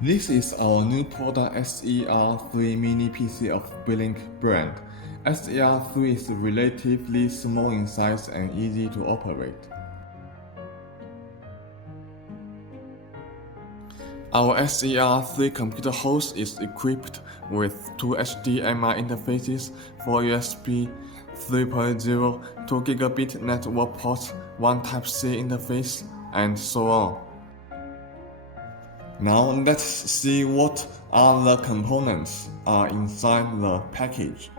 This is our new product SER3 mini PC of Blink brand. SER3 is relatively small in size and easy to operate. Our SER3 computer host is equipped with two HDMI interfaces, 4 USB 3.0, 2 gigabit network ports, 1 Type-C interface, and so on. Now let's see what other components are inside the package.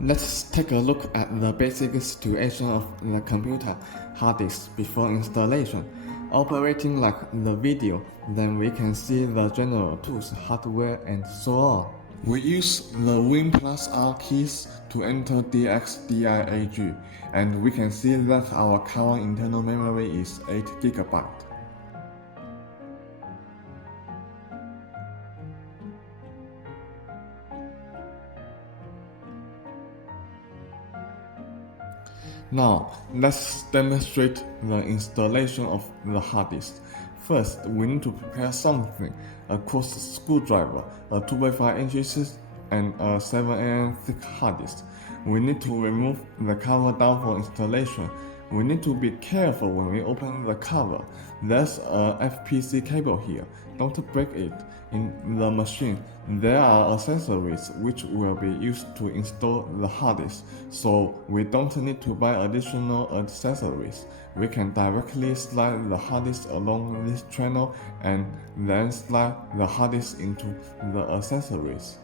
Let's take a look at the basic situation of the computer hard disk before installation. Operating like the video, then we can see the general tools, hardware, and so on. We use the Win plus R keys to enter DXDIAG, and we can see that our current internal memory is 8 GB. Now, let's demonstrate the installation of the hard disk. First, we need to prepare something: a cross screwdriver, a 2.5 inches and a 7mm thick hard disk. We need to remove the cover down for installation. We need to be careful when we open the cover. There's a FPC cable here. Don't break it. In the machine, there are accessories which will be used to install the hard disk, so we don't need to buy additional accessories. We can directly slide the hard disk along this channel and then slide the hard disk into the accessories.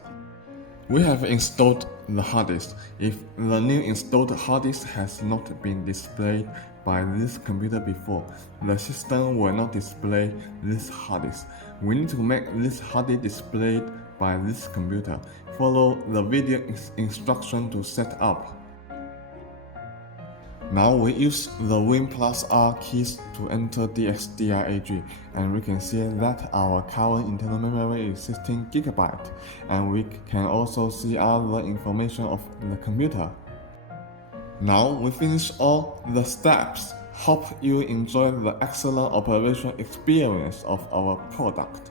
We have installed the hard disk. If the new installed hard disk has not been displayed by this computer before, the system will not display this hard disk. We need to make this hard disk displayed by this computer. Follow the video instruction to set up. Now we use the Win plus R keys to enter DXDIAG, and we can see that our current internal memory is 16 GB, and we can also see other information of the computer. Now we finish all the steps. Hope you enjoy the excellent operation experience of our product.